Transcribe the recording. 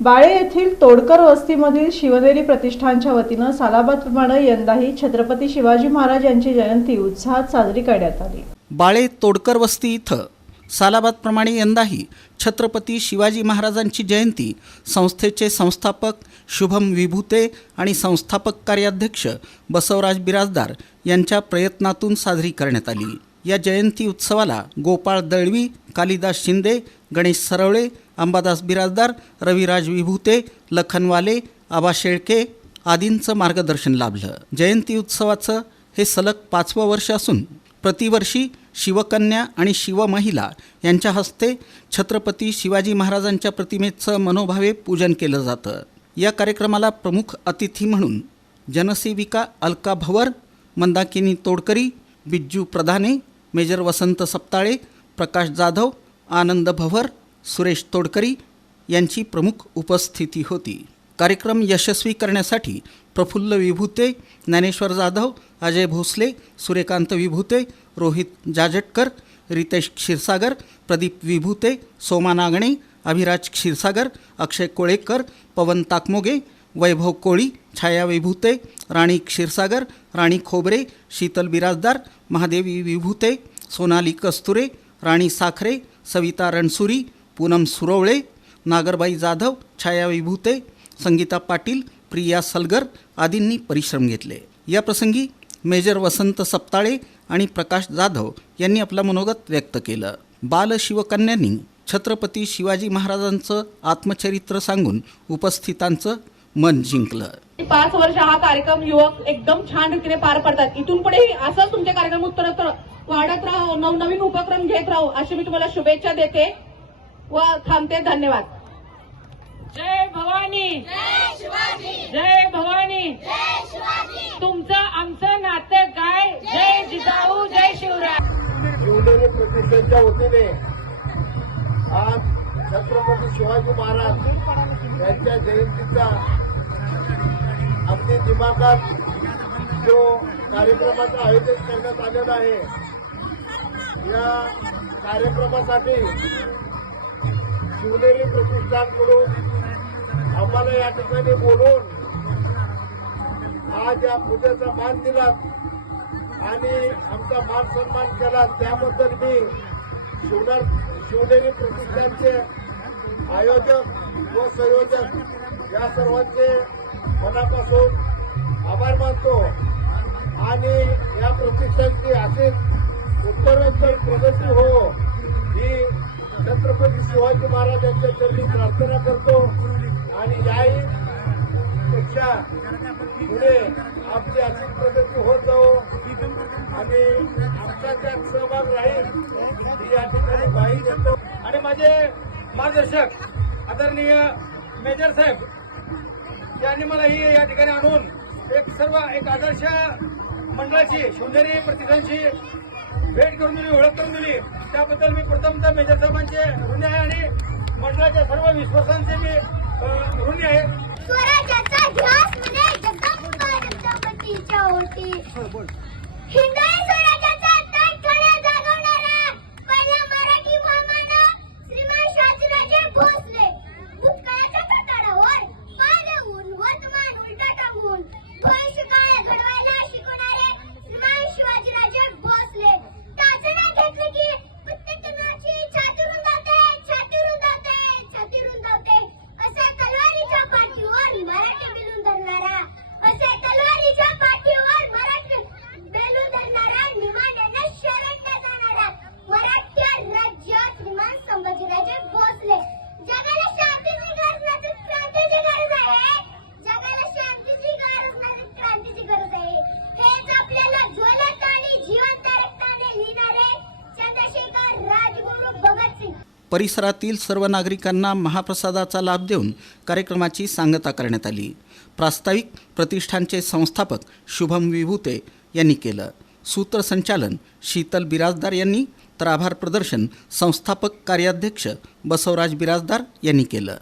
बाळे येथील तोडकर वस्तीमधील शिवनेरी प्रतिष्ठानच्या वतीनं सालाबादप्रमाणे यंदाही छत्रपती शिवाजी महाराज यांची जयंती उत्साहात साजरी करण्यात आली। बाळे तोडकर वस्ती इथं सालाबादप्रमाणे यंदाही छत्रपती शिवाजी महाराजांची जयंती संस्थेचे संस्थापक शुभम विभूते आणि संस्थापक कार्याध्यक्ष बसवराज बिराजदार यांच्या प्रयत्नातून साजरी करण्यात आली। या जयंती उत्सवाला गोपाळ दळवी, कालिदास शिंदे, गणेश सरवळे, अंबादास बिराजदार, रविराज विभूते, लखनवाले, आबा शेळके आदींचं मार्गदर्शन लाभलं। जयंती उत्सवाचं हे सलग 5वं वर्ष असून प्रतिवर्षी शिवकन्या आणि शिवमहिला यांच्या हस्ते छत्रपती शिवाजी महाराजांच्या प्रतिमेचं मनोभावे पूजन केलं जातं। या कार्यक्रमाला प्रमुख अतिथी म्हणून जनसेविका अलका भवर, मंदाकिनी तोडकरी, बिज्जू प्रधाने, मेजर वसंत सप्ताळे, प्रकाश जाधव, आनंद भवर, सुरेश तोडकरी यांची प्रमुख उपस्थिती होती। कार्यक्रम यशस्वी करण्यासाठी प्रफुल्ल विभूते, ज्ञानेश्वर जाधव, अजय भोसले, सूर्यकांत विभूते, रोहित जाजटकर, रितेश क्षीरसागर, प्रदीप विभूते, सोमा नागणे, अभिराज क्षीरसागर, अक्षय कोळेकर, पवन ताकमोगे, वैभव कोळी, छाया विभूते, राणी क्षीरसागर, राणी खोबरे, शीतल बिराजदार, महादेवी विभूते, सोनाली कस्तुरे, राणी साखरे, सविता रणसुरी, पूनम सुरवळे, नागरबाई जाधव, छाया विभूते, संगीता पाटील, प्रिया सलगर आदींनी परिश्रम घेतले। या प्रसंगी मेजर वसंत सप्ताळे आणि प्रकाश जाधव यांनी आपलं मनोगत व्यक्त केलं। बालशिवकन्यांनी छत्रपती शिवाजी महाराजांचं आत्मचरित्र सांगून उपस्थितांचं मन जिंकलं। 5 वर्ष हा कार्यक्रम युवक एकदम छान रीतीने पार पडतात। इथून पुढे असंच तुमचे कार्यक्रम उत्तरोत्तर वाढत राहू, नवनवीन उपक्रम घेत राहू अशी मी तुम्हाला शुभेच्छा देते व थांबते। धन्यवाद। जय भवानी, जय शिवाजी, जय भवानी, जय शिवाजी, तुमचं आमचं नातं काय? जय जिजाऊ, जय शिवराय। शिवनेरी प्रतिष्ठानच्या वतीने आज छत्रपती शिवाजी महाराज यांच्या जयंतीचा अगदी दिमागात जो कार्यक्रमाचं आयोजन करण्यात आलेलं आहे, या कार्यक्रमासाठी शिवनेरी प्रतिष्ठानकडून आम्हाला या ठिकाणी बोलून आज या पूजेचा मान दिला आणि आमचा मान सन्मान केला, त्याबद्दल मी शिवनेरी प्रतिष्ठानचे आयोजक व संयोजक या सर्वांचे मनापासून आभार मानतो आणि या प्रतिष्ठानची अशीच उत्तरोत्तर प्रगती हो ही छत्रपती शिवाजी महाराज यांच्या चरणी प्रार्थना करतो आणि याही पेक्षा पुढे आपली अशीच प्रगती होत जाऊ आणि आमचा त्यात सहभाग राहील ही या ठिकाणी ग्वाही देतो। आणि माझे मार्गदर्शक आदरणीय मेजर साहेब यांनी मला ही या ठिकाणी आणून एक आदर्श मंडळाची शिवनेरी प्रतिष्ठानची भेट करून दिली, ओळख करून दिली, त्याबद्दल मी प्रथमतः मेजर साहेबांचे ऋणी आहे आणि मंडळाच्या सर्व विश्वासांचे मी ऋणी आहे। स्वराज्याचा ध्यास म्हणे जगदंबापतीच्या ओटी, हिंदवी स्वराज्याचा तटकळा जागवणारा पहिला मराठी महामानव श्रीमान शिवाजीराजे भोसले, भूतकाळाच्या कठारावर पाय देऊन वर्तमान उलटा टाकून भविष्यकाळ घडवायला शिकवणारे श्रीमान शिवाजीराजे भोसले, त्याचे नाव घेतले की प्रत्येक तरुणाची छाती रुंदावते, छाती रुंदावते, छाती रुंदावते, असे तलवारीच्या पाठीवर मराठी मिळून धरणारा, असे तलवारीच्या पाठीवर मराठी बेलू धरणारा, निमाण्याने शरण जाणारा मराठ्य राज्य श्रीमान संभाजीराजे भोसले। जगाला शांतीची गरज नाही, क्रांतीची गरज आहे। जगाला शांतीची गरज नाही, क्रांतीची गरज आहे। हेच आपल्याला ज्वलंत आणि जिवंत रक्ताने लिहिणारे चंद्रशेखर राजगुरू भगतसिंग। परिसरातील सर्व नागरिकांना महाप्रसादाचा लाभ देऊन कार्यक्रमाची सांगता करण्यात आली। प्रास्ताविक प्रतिष्ठानचे संस्थापक शुभम विभूते यांनी केलं। सूत्रसंचालन शीतल बिराजदार यांनी तर आभार प्रदर्शन संस्थापक कार्याध्यक्ष बसवराज बिराजदार यांनी केलं।